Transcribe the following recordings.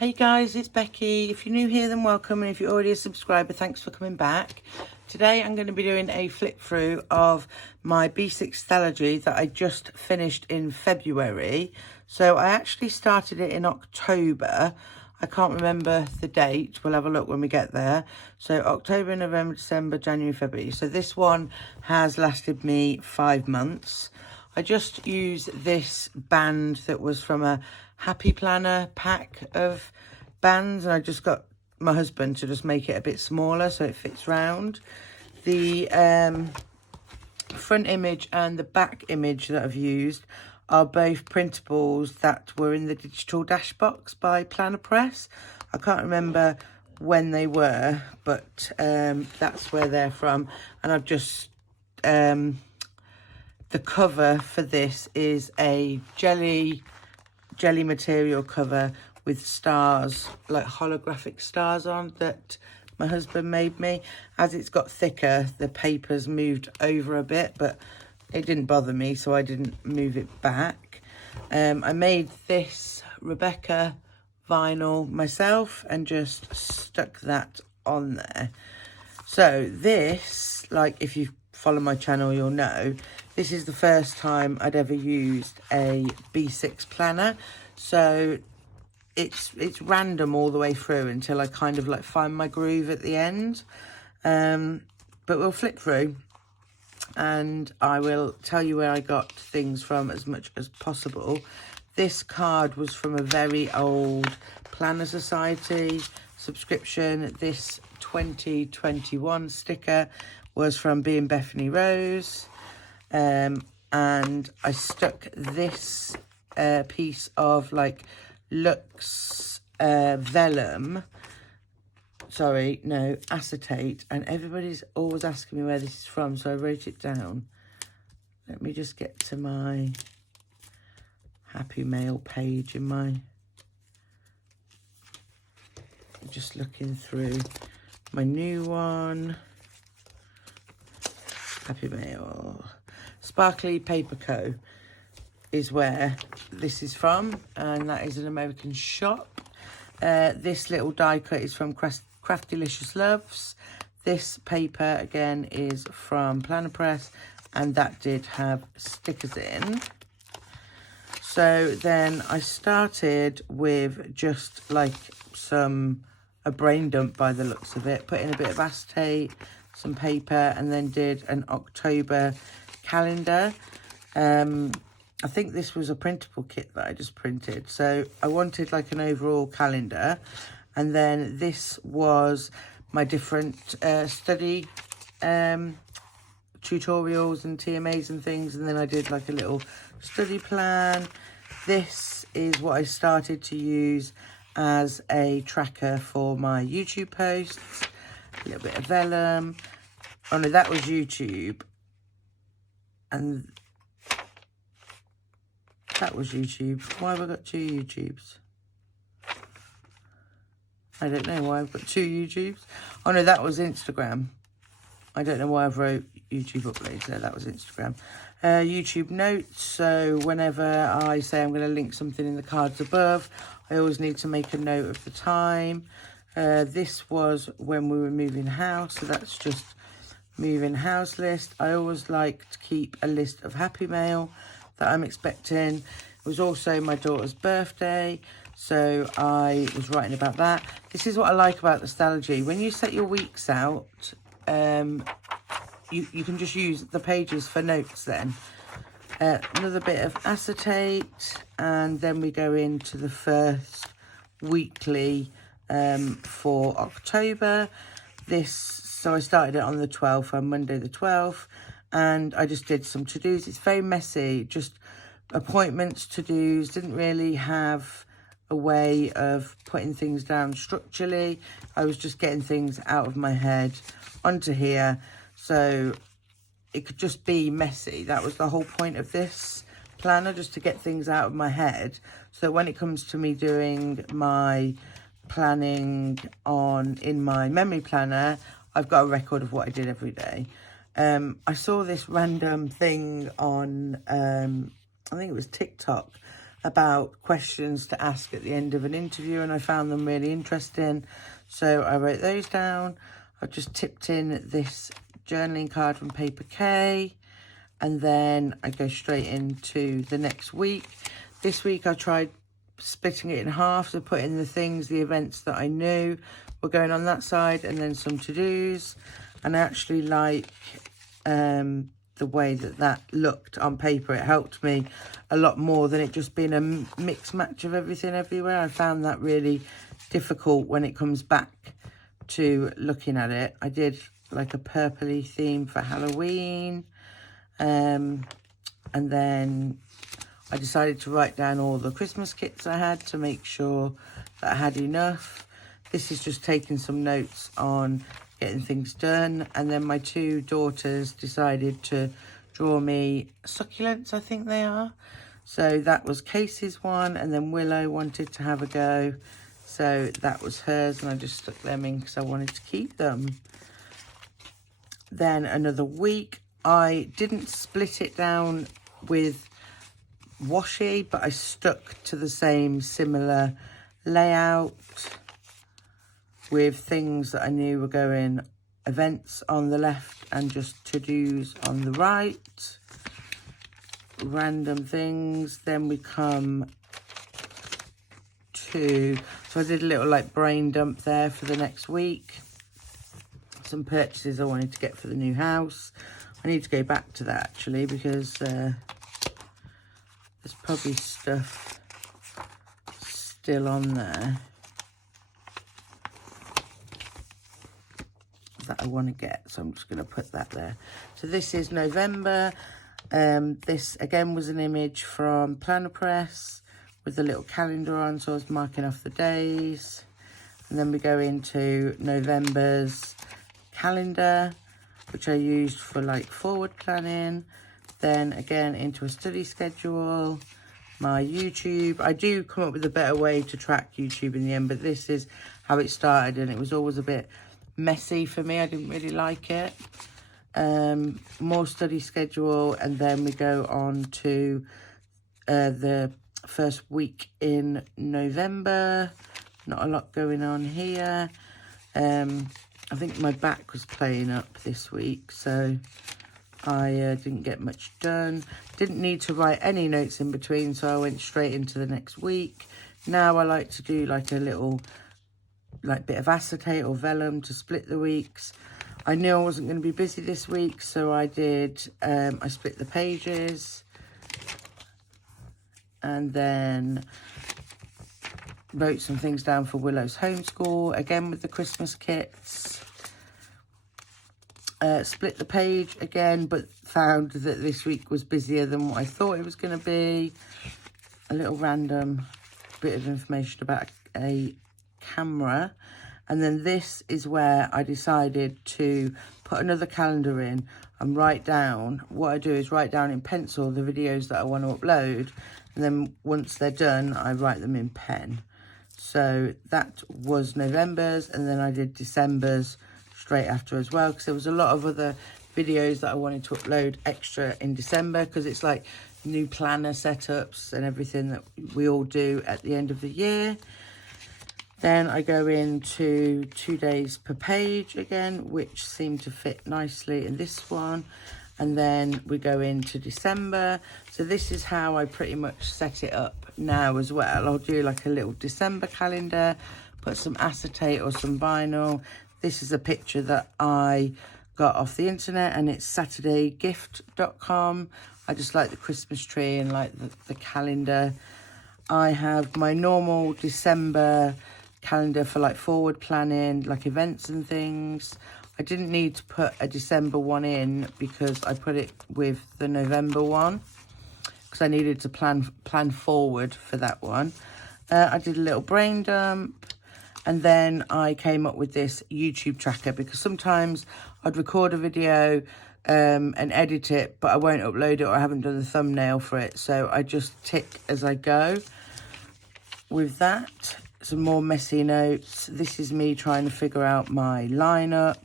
Hey guys, it's Becky. If you're new here, then welcome, and if you're already a subscriber, thanks for coming back. Today I'm going to be doing a flip through of my B6 Stalogy that I just finished in February. So I actually started it in October. I can't remember the date. We'll have a look when we get there. So October, November, December, January, February. So this one has lasted me 5 months. I just used this band that was from a Happy Planner pack of bands, and I just got my husband to just make it a bit smaller so it fits round. The front image and the back image that I've used are both printables that were in the digital dash box by Planner Press. I can't remember when they were, but that's where they're from. And I've just the cover for this is a jelly material cover with stars, like holographic stars on, that my husband made me. As it's got thicker, the paper's moved over a bit, but it didn't bother me, so I didn't move it back. I made this Rebecca vinyl myself and just stuck that on there. So this, like, if you follow my channel, you'll know this is the first time I'd ever used a B6 planner. So it's random all the way through until I kind of like find my groove at the end. But we'll flip through and I will tell you where I got things from as much as possible. This card was from a very old Planner Society subscription. This 2021 sticker was from Being Bethany Rose. And I stuck this piece of like Luxe vellum, sorry, no, acetate, and everybody's always asking me where this is from, so I wrote it down. Let me just get to my Happy Mail page in my, just looking through my new one. Happy Mail. Sparkly Paper Co. is where this is from, and that is an American shop. This little die cut is from Craft Delicious Loves. This paper again is from Planner Press, and that did have stickers in. So then I started with just like a brain dump by the looks of it, put in a bit of acetate, some paper, and then did an October calendar. I think this was a printable kit that I just printed. So I wanted like an overall calendar. And then this was my different study tutorials and TMAs and things. And then I did like a little study plan. This is what I started to use as a tracker for my YouTube posts. A little bit of vellum. Oh no, that was YouTube. And that was YouTube. Why have I got 2 YouTubes? I don't know why I've got 2 YouTubes. Oh no, that was Instagram. I don't know why I've wrote YouTube uploads there. That was Instagram. YouTube notes. So whenever I say I'm going to link something in the cards above, I always need to make a note of the time. This was when we were moving house. So that's just moving house list. I always like to keep a list of Happy Mail that I'm expecting. It was also my daughter's birthday, so I was writing about that. This is what I like about the Stalogy. When you set your weeks out, you can just use the pages for notes then. Another bit of acetate, and then we go into the first weekly for October. So I started it on the 12th, on Monday the 12th, and I just did some to-dos. It's very messy, just appointments, to-dos. Didn't really have a way of putting things down structurally. I was just getting things out of my head onto here, so it could just be messy. That was the whole point of this planner, just to get things out of my head, so when it comes to me doing my planning in my memory planner, I've got a record of what I did every day. I saw this random thing on, I think it was TikTok, about questions to ask at the end of an interview, and I found them really interesting. So I wrote those down. I've just tipped in this journaling card from Paper K, and then I go straight into the next week. This week I tried splitting it in half to put in the things, the events that I knew were going on that side, and then some to-dos. And I actually like the way that looked on paper. It helped me a lot more than it just being a mix match of everything everywhere. I found that really difficult when it comes back to looking at it. I did like a purpley theme for Halloween, and then I decided to write down all the Christmas kits I had to make sure that I had enough. This is just taking some notes on getting things done. And then my two daughters decided to draw me succulents, I think they are. So that was Casey's one, and then Willow wanted to have a go. So that was hers, and I just stuck them in because I wanted to keep them. Then another week, I didn't split it down with washi, but I stuck to the same similar layout with things that I knew were going, events on the left and just to-dos on the right, random things. Then we come to, so I did a little like brain dump there for the next week. Some purchases I wanted to get for the new house. I need to go back to that actually, because there's probably stuff still on there that I want to get, so I'm just going to put that there. So this is November. This again was an image from Planner Press with a little calendar on, so I was marking off the days. And then we go into November's calendar, which I used for like forward planning. Then again into a study schedule, my YouTube. I do come up with a better way to track YouTube in the end, but this is how it started, and it was always a bit messy for me. I didn't really like it. More study schedule, and then we go on to the first week in November. Not a lot going on here. I think my back was playing up this week, so I didn't get much done. Didn't need to write any notes in between, so I went straight into the next week. Now I like to do like a little bit of acetate or vellum to split the weeks. I knew I wasn't going to be busy this week, so I did, I split the pages, and then wrote some things down for Willow's homeschool, again with the Christmas kits. Split the page again, but found that this week was busier than what I thought it was going to be. A little random bit of information about a camera. And then this is where I decided to put another calendar in and write down. What I do is write down in pencil the videos that I want to upload, and then once they're done I write them in pen. So that was November's, and then I did December's straight after as well, because there was a lot of other videos that I wanted to upload extra in December, because it's like new planner setups and everything that we all do at the end of the year. Then I go into 2 days per page again, which seemed to fit nicely in this one. And then we go into December. So this is how I pretty much set it up now as well. I'll do like a little December calendar, put some acetate or some vinyl. This is a picture that I got off the internet, and it's saturdaygift.com. I just like the Christmas tree and like the calendar. I have my normal December calendar for like forward planning, like events and things. I didn't need to put a December one in because I put it with the November one, because I needed to plan forward for that one. I did a little brain dump, and then I came up with this YouTube tracker, because sometimes I'd record a video and edit it, but I won't upload it, or I haven't done the thumbnail for it, so I just tick as I go. With that, some more messy notes. This is me trying to figure out my lineup.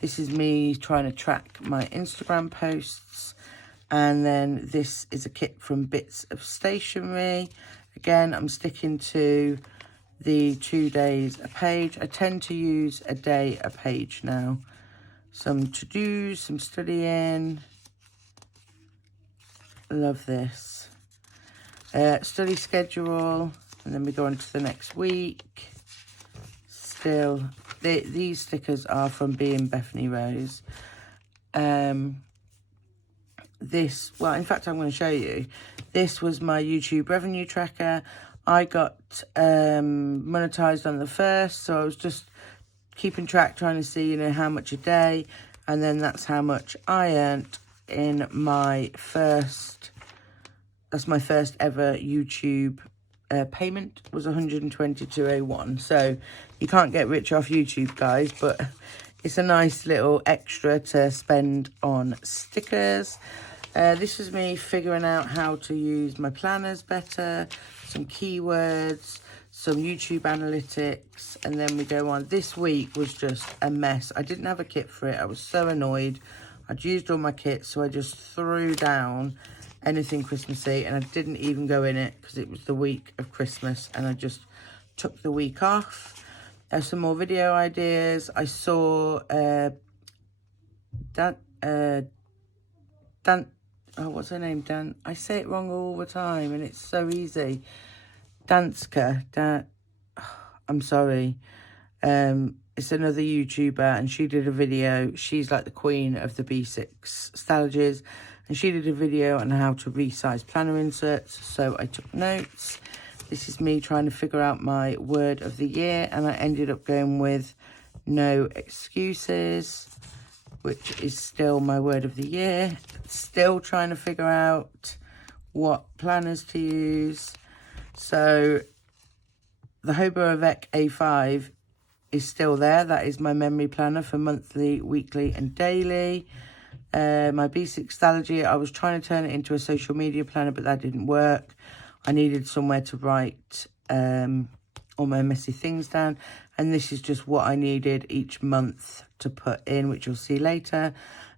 This is me trying to track my Instagram posts. And then this is a kit from Bits of Stationery. Again, I'm sticking to the 2 days a page. I tend to use a day a page now. Some to-dos, some studying. Love this. Study schedule, and then we go on to the next week. Still, these stickers are from Being Bethany Rose. This, well, in fact, I'm going to show you. This was my YouTube revenue tracker. I got monetized on the 1st, so I was just keeping track, trying to see, you know, how much a day, and then that's how much I earned in my first. That's my first ever YouTube payment, was 122.01. So you can't get rich off YouTube, guys, but it's a nice little extra to spend on stickers. This is me figuring out how to use my planners better, some keywords, some YouTube analytics, and then we go on. This week was just a mess. I didn't have a kit for it. I was so annoyed. I'd used all my kits, so I just threw down anything Christmassy, and I didn't even go in it because it was the week of Christmas, and I just took the week off. Some more video ideas. I saw oh, what's her name? Dan. I say it wrong all the time, and it's so easy. Danska. I'm sorry. It's another YouTuber, and she did a video. She's like the queen of the B6 Stalogies, and she did a video on how to resize planner inserts. So I took notes. This is me trying to figure out my word of the year, and I ended up going with no excuses, which is still my word of the year. Still trying to figure out what planners to use. So the REBEKAHMOWBRAY A5 is still there. That is my memory planner for monthly, weekly and daily. My B6 Stalogy, I was trying to turn it into a social media planner, but that didn't work. I needed somewhere to write all my messy things down, and this is just what I needed each month to put in, which you'll see later.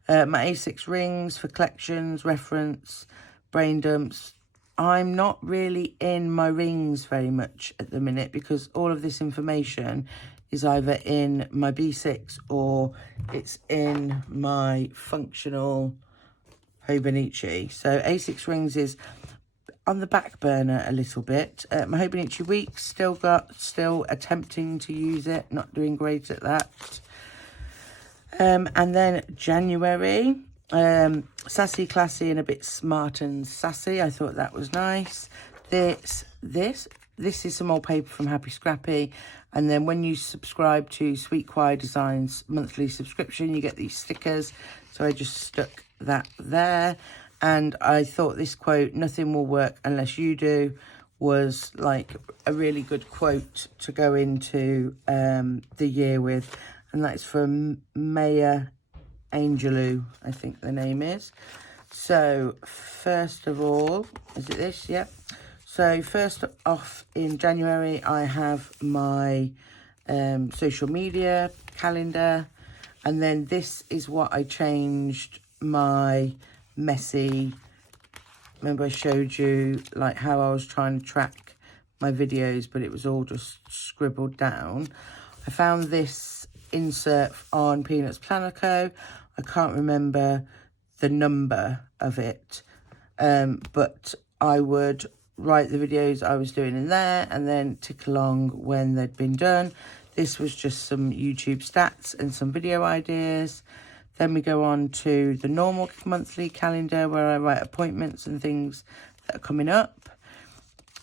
My A6 rings for collections, reference, brain dumps. I'm not really in my rings very much at the minute because all of this information is either in my B6 or it's in my functional Hobonichi. So A6 rings is on the back burner a little bit. My Hobonichi week, still attempting to use it, not doing great at that. And then January, sassy, classy, and a bit smart and sassy. I thought that was nice. This is some old paper from Happy Scrappy. And then when you subscribe to Sweet Choir Designs monthly subscription, you get these stickers. So I just stuck that there. And I thought this quote, "Nothing will work unless you do," was like a really good quote to go into the year with. And that's from Maya Angelou, I think the name is. So first of all, is it this? Yep. So first off in January, I have my social media calendar. And then this is what I changed my messy. Remember I showed you like how I was trying to track my videos, but it was all just scribbled down. I found this insert on Peanuts Planner Co. I can't remember the number of it, but I would write the videos I was doing in there and then tick along when they'd been done. This was just some YouTube stats and some video ideas. Then we go on to the normal monthly calendar where I write appointments and things that are coming up.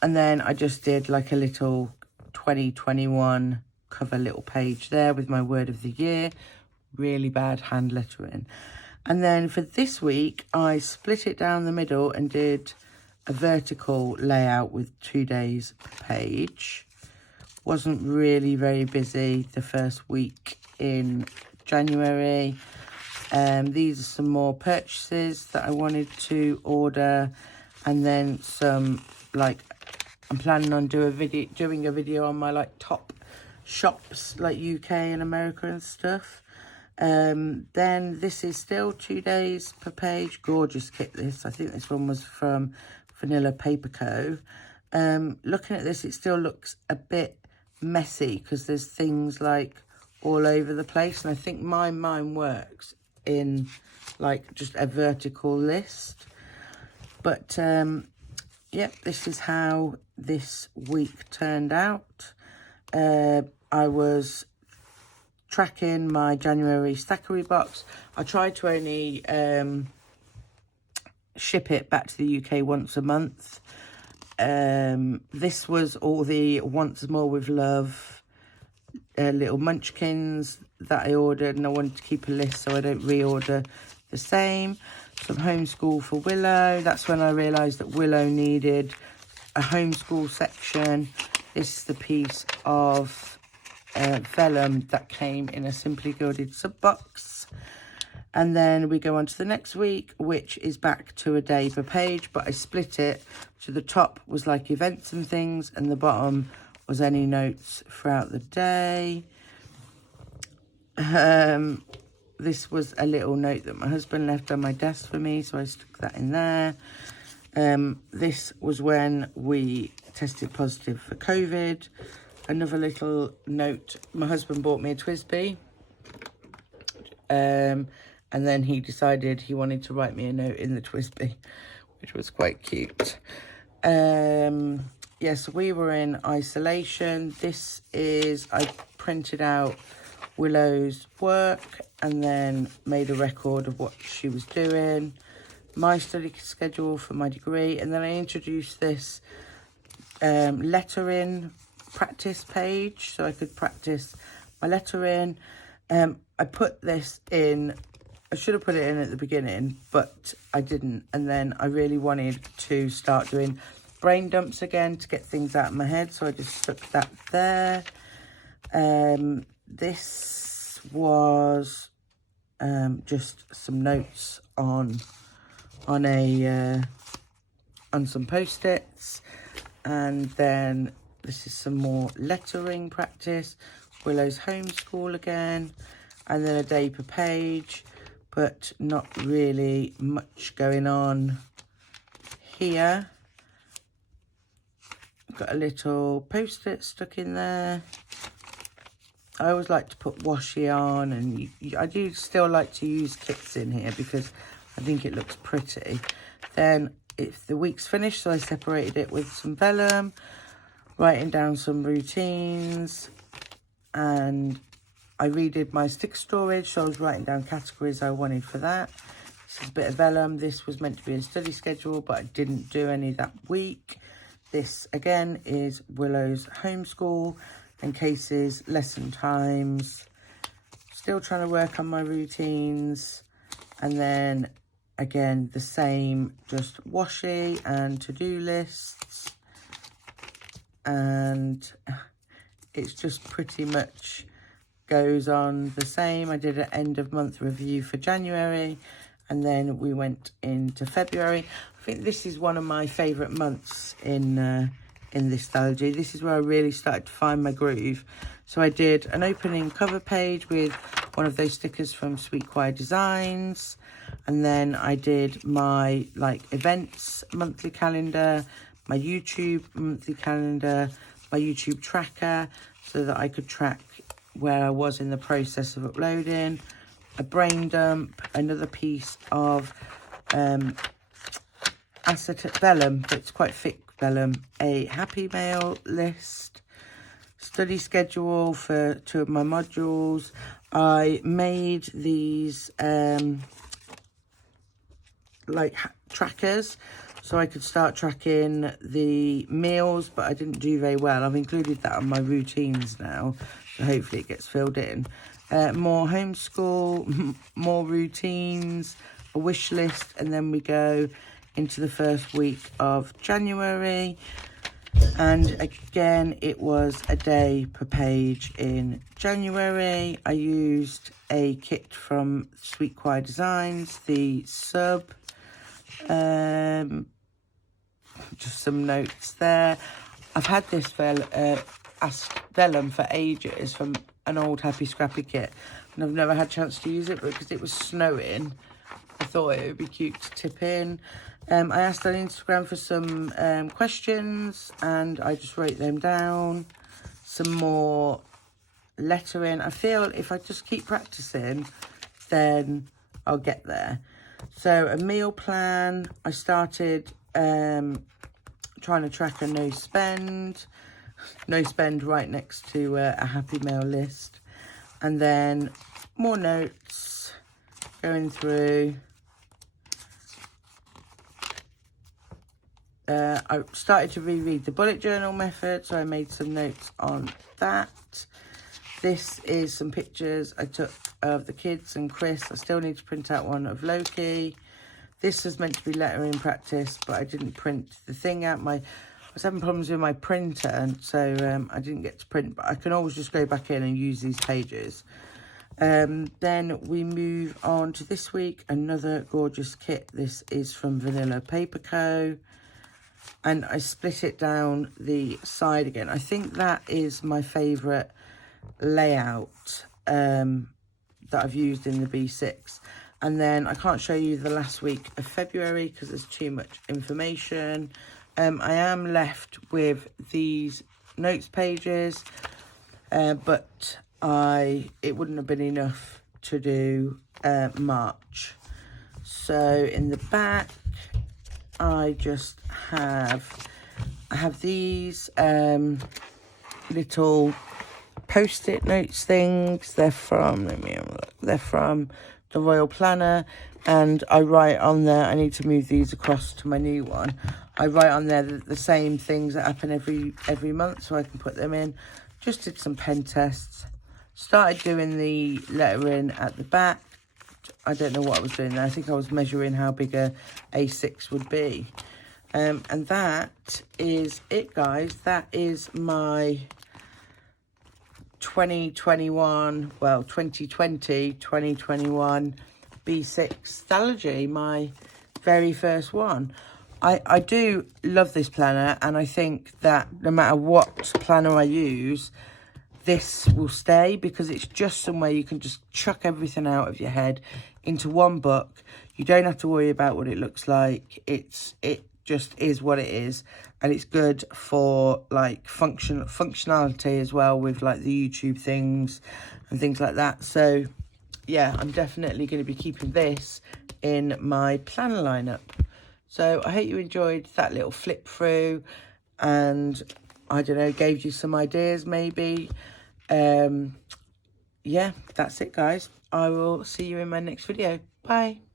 And then I just did like a little 2021 cover little page there with my word of the year. Really bad hand lettering. And then for this week, I split it down the middle and did a vertical layout with 2 days per page. Wasn't really very busy the first week in January. These are some more purchases that I wanted to order, and then some, like, I'm planning on doing a video on my like top shops like UK and America and stuff. Then this is still 2 days per page. Gorgeous kit this. I think this one was from Vanilla Paper Co. Looking at this, it still looks a bit messy because there's things like all over the place. And I think mine works in like just a vertical list. But yep, this is how this week turned out. I was tracking my January Stackry box. I tried to only ship it back to the UK once a month. This was all the Once More With Love little munchkins that I ordered, and I wanted to keep a list so I don't reorder the same. Some homeschool for Willow. That's when I realised that Willow needed a homeschool section. This is the piece of vellum that came in a Simply Gilded sub box. And then we go on to the next week, which is back to a day per page, but I split it. So the top was like events and things, and the bottom was any notes throughout the day. This was a little note that my husband left on my desk for me, so I stuck that in there. This was when we tested positive for COVID. Another little note. My husband bought me a TWSBI. And then he decided he wanted to write me a note in the TWSBI, which was quite cute. Yes, we were in isolation. This is, I printed out Willow's work and then made a record of what she was doing, my study schedule for my degree, and then I introduced this lettering practice page so I could practice my lettering. I put this in, I should have put it in at the beginning, but I didn't. And then I really wanted to start doing brain dumps again to get things out of my head, so I just stuck that there. This was just some notes on some post-its, and then this is some more lettering practice, Willow's homeschool again, and then a day per page, but not really much going on here. Got a little post-it stuck in there. I always like to put washi on, and I do still like to use kits in here because I think it looks pretty. Then if the week's finished, so I separated it with some vellum, writing down some routines, and I redid my stick storage, so I was writing down categories I wanted for that. This is a bit of vellum. This was meant to be a study schedule, but I didn't do any that week. This again is Willow's homeschool and cases, lesson times. Still trying to work on my routines. And then again, the same, just washi and to-do lists. And it's just pretty much goes on the same. I did an end of month review for January, and then we went into February. I think this is one of my favourite months in this Stalogy. This is where I really started to find my groove. So I did an opening cover page with one of those stickers from Sweet Choir Designs, and then I did my like events monthly calendar, my YouTube monthly calendar, my YouTube tracker, so that I could track where I was in the process of uploading, a brain dump, another piece of acetate vellum, but it's quite thick vellum, a happy mail list, study schedule for 2 of my modules. I made these like trackers so I could start tracking the meals, but I didn't do very well. I've included that on my routines now, so hopefully it gets filled in. More homeschool, more routines, a wish list, and then we go into the first week of January. And again, it was a day per page in January. I used a kit from Sweet Choir Designs, the sub. Just some notes there. I've had this asked vellum for ages from an old Happy Scrappy kit, and I've never had a chance to use it, but because it was snowing, I thought it would be cute to tip in. I asked on Instagram for some questions, and I just wrote them down. Some more lettering. I feel if I just keep practicing, then I'll get there. So a meal plan. I started trying to track a no spend right next to a happy mail list, and then more notes going through. I started to reread the bullet journal method, so I made some notes on that. This is some pictures I took of the kids and Chris. I still need to print out one of Loki. This was meant to be lettering practice, but I didn't print the thing out. I was having problems with my printer, and so I didn't get to print, but I can always just go back in and use these pages. Then we move on to this week, another gorgeous kit. This is from Vanilla Paper Co. And I split it down the side again. I think that is my favourite layout that I've used in the B6. And then I can't show you the last week of February because there's too much information. I am left with these notes pages, but it wouldn't have been enough to do March. So in the back, I have these little post-it notes things. They're from, let me have a look. They're from the Royal Planner, and I write on there, I need to move these across to my new one. I write on there the same things that happen every month, so I can put them in. Just did some pen tests. Started doing the lettering at the back. I don't know what I was doing there. I think I was measuring how big a A6 would be. And that is it, guys. That is my 2021 B6 Stalogy, my very first one. I do love this planner, and I think that no matter what planner I use, this will stay, because it's just somewhere you can just chuck everything out of your head into one book. You don't have to worry about what it looks like. It just is what it is, and it's good for like functionality as well, with like the YouTube things and things like that. So yeah, I'm definitely going to be keeping this in my planner lineup. So I hope you enjoyed that little flip through, and I don't know, gave you some ideas maybe. Yeah, that's it, guys. I will see you in my next video. Bye.